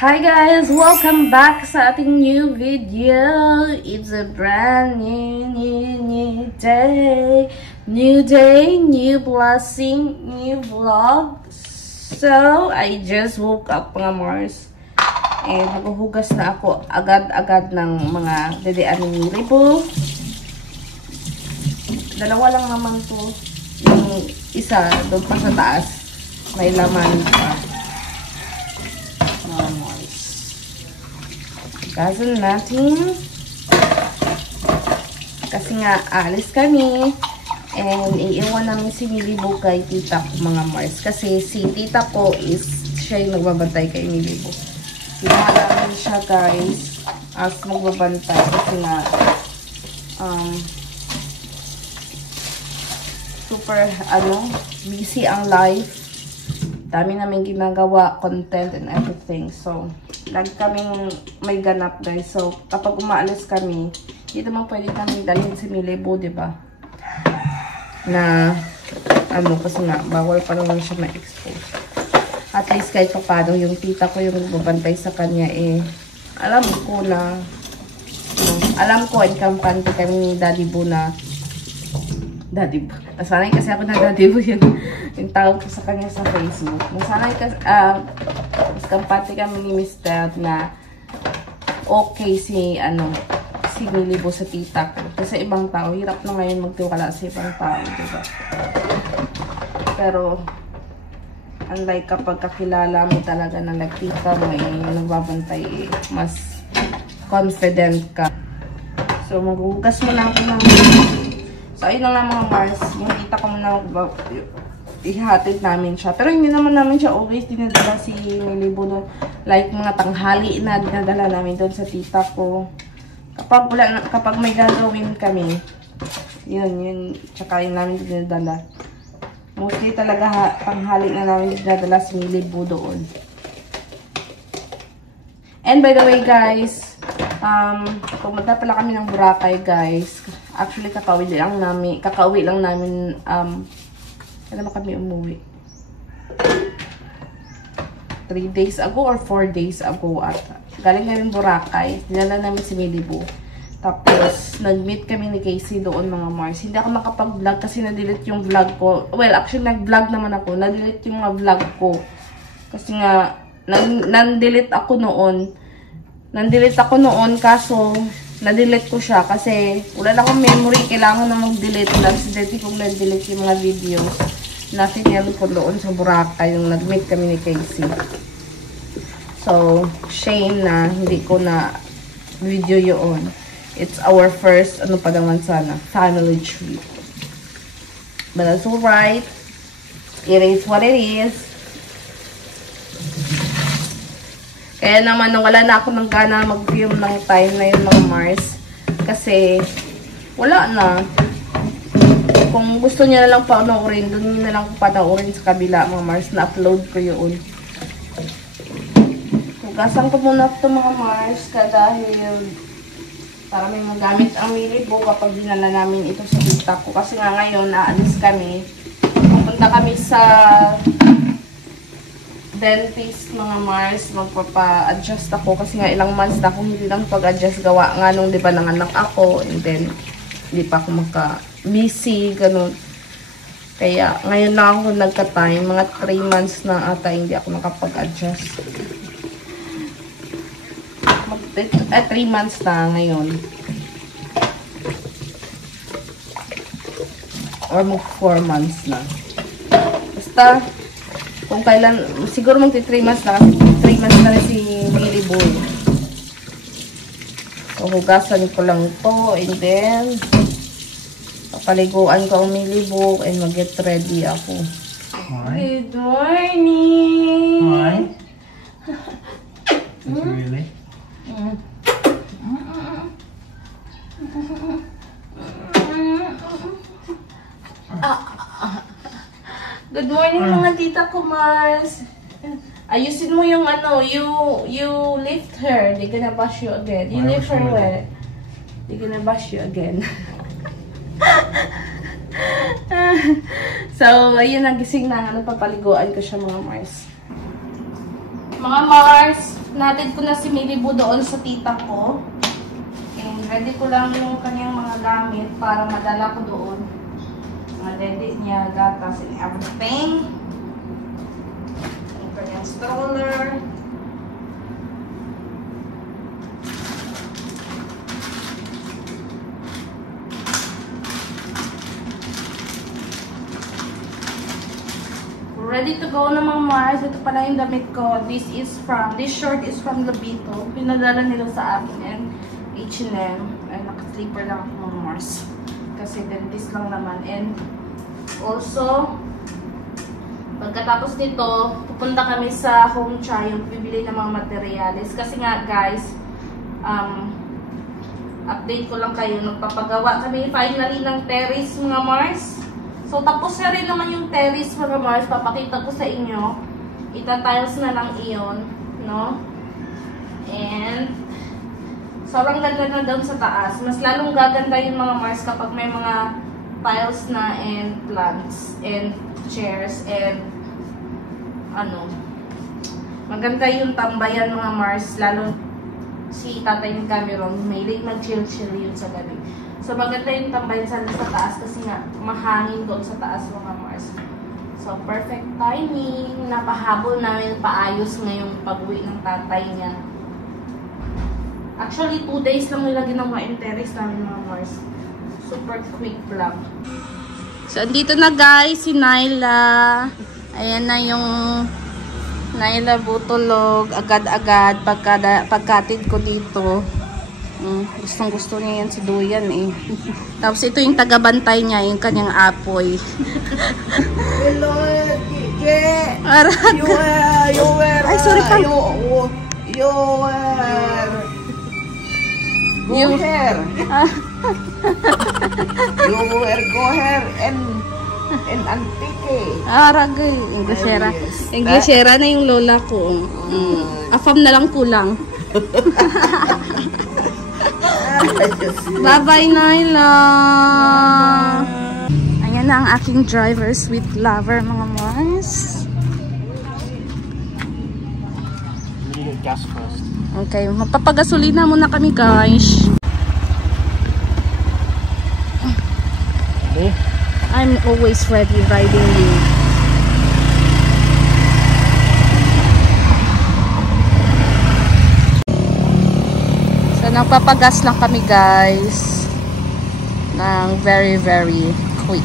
Hi guys! Welcome back sa ating new video. It's a brand new day. New day, new blessing, new vlog. So, I just woke up mga Mars. And naghuhugas na ako agad-agad ng mga dedean ni Ribo. Dalawa lang naman to. Yung isa doon pa sa taas. May laman pa. Gasan natin. Kasi nga, alis kami. And iiwan namin si Milibo kay tita ko mga Mars. Kasi si tita ko is, siya yung nagbabantay kay Milibo. Sinahan namin siya guys as magbabantay. Kasi nga, super, busy ang life. Dami namin ginagawa, content and everything. So, lagi kaming may ganap guys. So, kapag umaalis kami, hindi naman pwede kami dalhin si Milibo, diba? Na, kasi nga, bawal pa naman siya ma-expose. At least kahit pa paano, yung tita ko yung babantay sa kanya, alam ko na, kampante kami ni Daddy Bo na, Daddy Bo. Nasanay kasi ako na Daddy Bo yun. Yung tawag ko sa kanya sa Facebook. Nasanay kasi, mas kampante kami ni Mr. na okay si Milibo sa tita ko. Kasi ibang tao, hirap na ngayon magtiwala sa ibang tao, diba? Pero, unlike kapag kakilala mo talaga na nagtita mo, nagbabantay, mas confident ka. So, maghugas mo lang ako ng so, ayun na lang mga Mars. Yung tita ko muna ihatid namin siya. Pero hindi naman namin siya always dinadala si Milibo doon. Like, mga tanghali na dinadala namin doon sa tita ko. Kapag may gagawin kami, yun, tsaka yun namin dinadala. Mostly talaga tanghali na namin dinadala si Milibo doon. And by the way guys, pumunta pala kami ng Boracay guys. Actually, kakauwi lang namin, kailan ba kami umuwi? 3 days ago or 4 days ago ata. Galing kami Boracay. Dinala namin si Milibo. Tapos, nag-meet kami ni Casey doon mga Mars. Hindi ako nakapag-vlog kasi na-delete yung vlog ko. Well, actually, nag-vlog naman ako. Na-delete yung mga vlog ko. Kasi nga, nan-delete ako noon. Kaso, na-delete ko siya kasi wala na akong memory. Kailangan na mag-delete. Accidentally kong na-delete yung mga videos na sinyan ko doon sa Boracay yung nag-meet kami ni Casey. So, shame na hindi ko na video yun. It's our first, family trip. But that's alright. It is what it is. Kaya naman, wala na ako ng gana mag-film ng time na yun mga Mars. Kasi, wala na. Kung gusto niya na lang panoorin, doon niya na lang panoorin sa kabila mga Mars. Na-upload ko yun. Hugasan ko muna ito mga Mars dahil para may magamit ang Milibo kapag dinala namin ito sa tita ko. Kasi nga ngayon, naalis kami. Pupunta kami sa dentist mga Mars, magpapa-adjust ako kasi nga ilang months na akong hindi lang pag-adjust gawa nga nung diba nanganak ako and then hindi pa ako busy, ganun. Kaya ngayon na ako nagka-time, mga 3 months na ata hindi ako nakapag-adjust. 3 months na ngayon. Or mag 4 months na. Basta kung kailan, siguro magti 3 months na kasi 3 months na rin si Milibo. So, hugasan ko lang ito and then papaliguan ko ang Milibo and mag-get ready ako. Hi. Good morning! Hi. Did you really? Good morning mga tita ko Mars. Ayusin mo yung you lift her. They're gonna bash you again. You lift her well. They're gonna bash you again. So, ayun, nagising na. Papaliguan ko siya mga Mars. Mga Mars! Natid ko na si Milibu doon sa tita ko. And ready ko lang yung kanyang mga gamit para madala ko doon. Mga dede niya, gatas and everything. Yung kanyang stroller. Ready to go na mga Mars. Ito pala yung damit ko. This shirt is from Lobito. Pinadala nila sa akin and H&M. Ay, naka-sleeper lang ako mga Mars. Kasi dentist lang naman. And also, pagkatapos nito, pupunta kami sa Home Triumph. Bibili ng mga materials. Kasi nga guys, update ko lang kayo. Nagpapagawa kami finally ng terrace mga Mars. So, tapos na rin naman yung terrace mga Mars. Papakita ko sa inyo. Ita-tiles na lang iyon. No? And, sobrang ganda na doon sa taas. Mas lalong gaganda yung mga Mars kapag may mga tiles na and plants and chairs and maganda yung tambayan mga Mars. Lalo si Tatay ni Cameron, may late mag-chill-chill yun sa gabi. So, maganda yung tambayan sa taas kasi nga, mahangin doon sa taas mga Mars. So, perfect timing. Napahabol namin paayos ngayong pag-uwi ng tatay niya. Actually, 2 days lang nila ginawa yung terrace namin mga Mars. Super quick lang. So, andito na guys, si Nyla. Ayan na yung Nyla butulog. Agad-agad pagkatid ko dito. Gustong gusto niya yan si Duyan eh. Tapos ito yung tagabantay niya, yung kanyang apoy. Hello, Kike. You were. Ay, sorry pa. You were. Go here. You were go here and Antique. Ragay. Inglesera. Inglesera na yung lola ko. Afam na lang kulang. Bye-bye, Nyla! Ayan na ang aking driver, sweet lover, mga Mars. Gas first. Okay, magpapagasolina muna kami, guys. Okay. I'm always ready riding you. Nagpapagas lang kami guys ng very quick.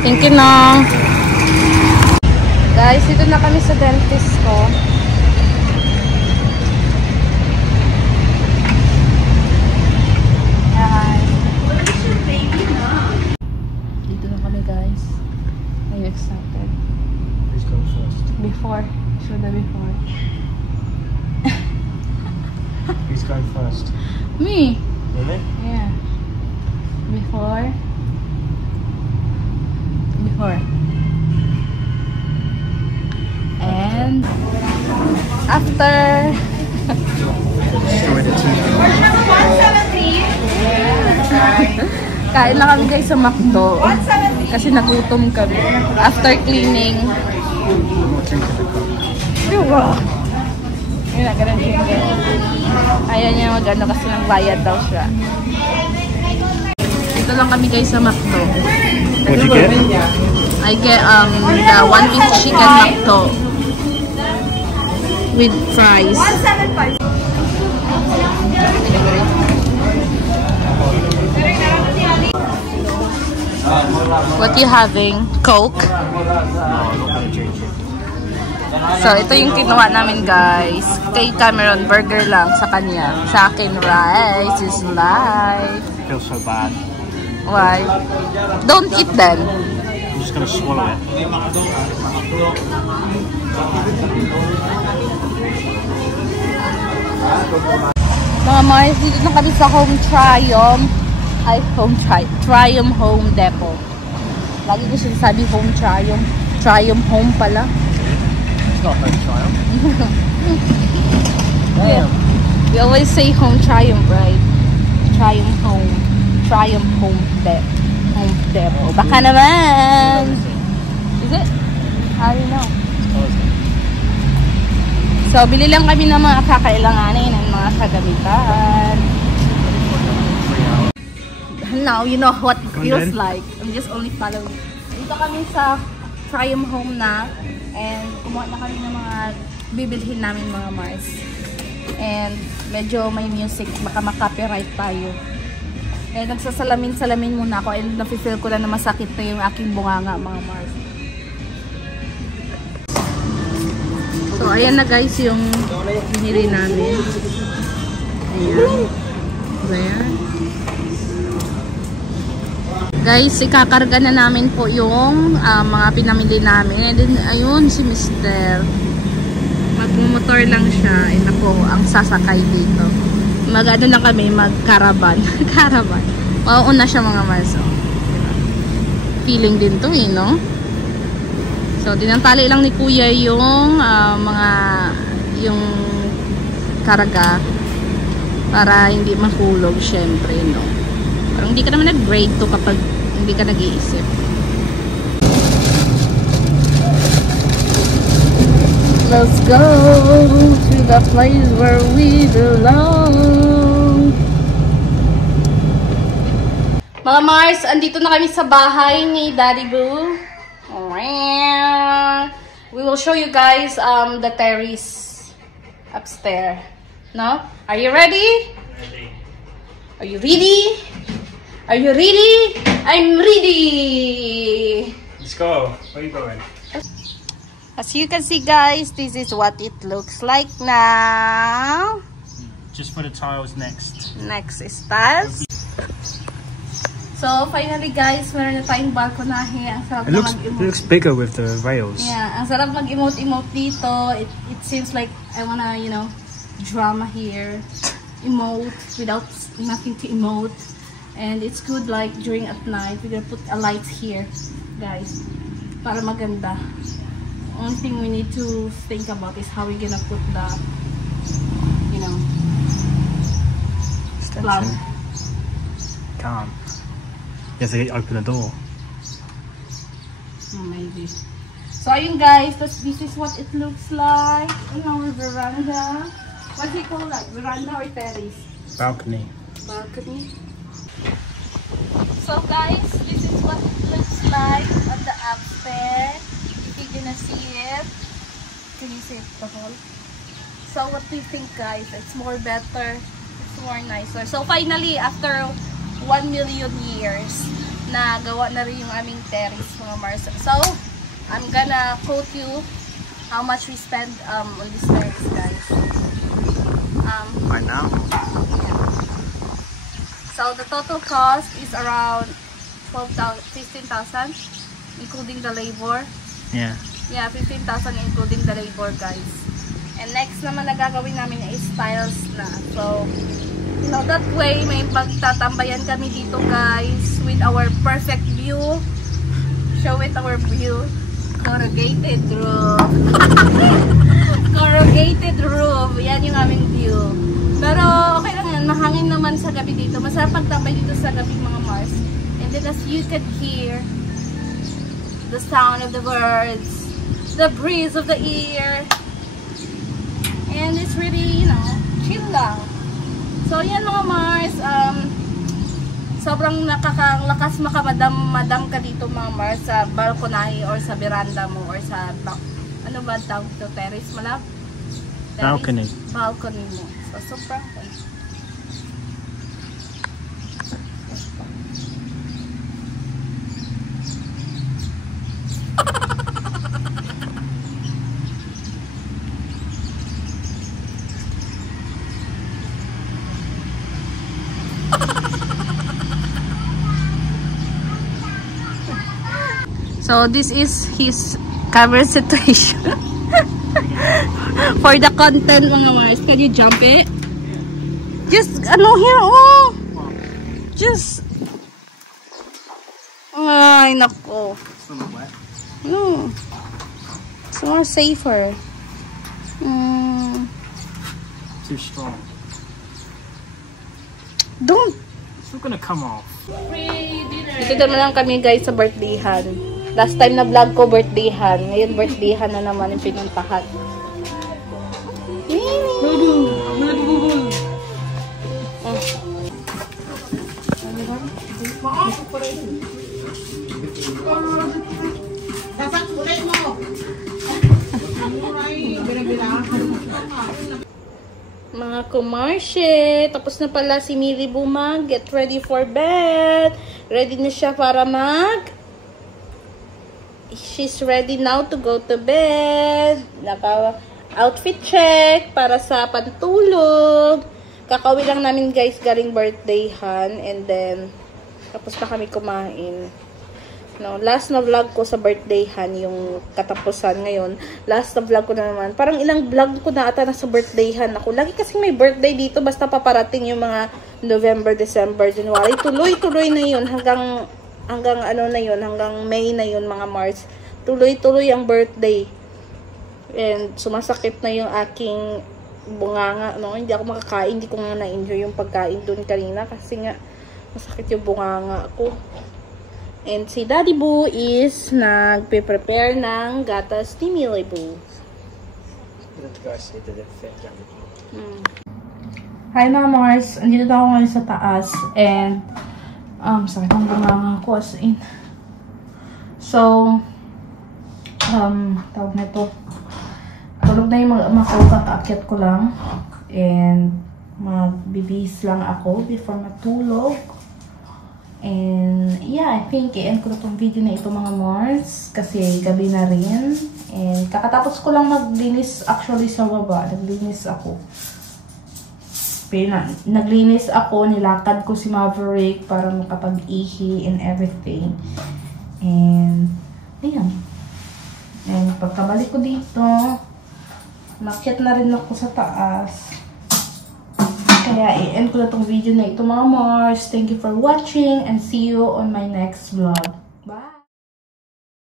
Thank you na. Guys, dito na kami sa dentist ko. Excited. Please go first. Before. Show the before. Please go first. Me? Really? Yeah. Before. And after. Kain lang kami guys sa McDo. Kasi nagutom kami. After cleaning. Diba? Yun na, ganun siya. Ayaw niya mag-ano kasi nagbayad daw siya. Dito lang kami guys sa McDo. What'd you get? I get the 1-inch chicken McDo. With fries. 175. What you having? Coke? No, I'm not gonna drink it. So, ito yung kinuha namin guys. Kay Cameron, burger lang sa kanya. Sa akin, rice is life. I feel so bad. Why? Don't eat then. I'm just gonna swallow it. Mga Mars, dito na kami sa Home Triumph. Ay, Triumph Home Depot. Lagi ko sinasabi Home Triumph. Triumph Home pala. It's not home trial. Yeah. We always say Home Triumph, right? Triumph Home. Triumph Home Depot. Baka naman! Is it? I don't know. So, bili lang kami ng mga kakailanganin ng mga kagamitan. Now, you know what it feels like. I'm just only following. Dito kami sa Triumph Home na. And kumuha na kami ng mga bibilhin namin mga Mars. And medyo may music. Baka makapiright tayo. And nagsasalamin-salamin muna ako. And nafe-feel ko lang na masakit na yung aking bunganga mga Mars. So, ayan na guys yung binili namin. Ayan. Ayan. Guys, ikakarga na namin po yung mga pinamili namin. And then, ayun si Mr. Magmumotor lang siya. And ako, ang sasakay dito. Mag-ano lang kami, mag-caravan. Caravan. Mauuna siya mga Mars. Feeling din to eh, no? So, dinantali lang ni Kuya yung yung karga para hindi mahulog, syempre, no? Parang hindi ka naman nag-brake to kapag hindi ka nag-iisip. Let's go to the place where we belong. Mga Mars, andito na kami sa bahay ni Daddy Boo. We will show you guys the terrace upstairs. No? Are you ready? Ready. Are you ready? Are you ready? I'm ready. Let's go. Where are you going? As you can see, guys, this is what it looks like now. Just for the tiles next. Next is tiles. So, finally guys, meron na tayong balkonahe. Ang sarap na mag-emote. It looks bigger with the rails. Yeah, ang sarap mag-emote-emote dito. It seems like I wanna, you know, drama here. Emote without nothing to emote. And it's good like during at night. We're gonna put a light here, guys. Para maganda. Only thing we need to think about is how we're gonna put the, you know, lamp. Can't. You have to open the door. Oh, maybe. So, ayun guys, this is what it looks like in our veranda. What do you call that? Veranda or terrace? Balcony. Balcony. So guys, this is what it looks like on the upstairs. If you're gonna see it, can you see it the whole? So what do you think, guys? It's more better. It's more nicer. So finally, after 1 million years, na gawa na rin yung aming terrace mga Mars. So, I'm gonna quote you how much we spend on this terrace, guys. Right now? Yeah. So, the total cost is around 15,000, including the labor. Yeah. Yeah, 15,000 including the labor, guys. And next naman na gagawin namin is tiles na. So, you know, that way, may pagtatambayan kami dito, guys, with our perfect view. Show it our view. Corrugated roof. Corrugated roof. Yan yung aming view. Pero, okay lang yan. Mahangin naman sa gabi dito. Masarap pagtambay dito sa gabi, mga Mars. And then, as you can hear, the sound of the birds, the breeze of the air, and it's really, you know, chill lang. So, yan mga Mars, sobrang nakakalakas makamadam ka dito mga Mars sa balkonahe or sa veranda mo or sa, ano ba tawag ito? Terrace mo lang? Balcony. Balcony mo. So, sobrang So, this is his cover situation. For the content, mga Mars. Can you jump it? Just, ano here, oh! Just... Ay, nako. It's not wet. No. It's more safer. Too strong. Don't. It's not gonna come off. Dito naman lang kami guys sa birthdayhan. Last time na vlog ko birthdayhan. Ngayon birthdayhan na naman yung pinuntahan. Mga kumarsye, tapos na pala si Millie Bumag. Get ready for bed. Ready na siya para She's ready now to go to bed. Naka-outfit check para sa pantulog. Kakauwi lang namin guys galing birthdayhan. And then, tapos na kami kumain. No, last na vlog ko sa birthdayhan, yung katapusan ngayon. Last na vlog ko na naman. Parang ilang vlog ko na ata na sa birthdayhan ako. Lagi kasi may birthday dito, basta paparating yung mga November, December, January. Tuloy-tuloy na yun hanggang ano na yun, hanggang May na yun, mga March. Tuloy-tuloy ang birthday. And sumasakit na yung aking bunganga, no? Hindi ako makakain, hindi ko nga na-enjoy yung pagkain doon kanina kasi nga masakit yung bunganga ko. And si Daddy Boo is nagpe-prepare ng gatas ni Millie Boo. Hi mga Mars! Andito na ako ngayon sa taas. And, sakit ang bunganga ko as in. So, tawag na ito. Tulog na yung mga ko, kakaakyat ko lang. And, magbibihis lang ako before matulog. And, yeah, I think i-end ko na itong video na ito mga Mars. Kasi gabi na rin. And, kakatapos ko lang maglinis actually sa baba. Naglinis ako. Naglinis ako, nilakad ko si Maverick para makapag-ihi and everything. And, ayan. And, pagkabalik ko dito, nakyat na rin ako sa taas. Kaya, i-end ko na itong video na ito mga Mars. Thank you for watching and see you on my next vlog. Bye!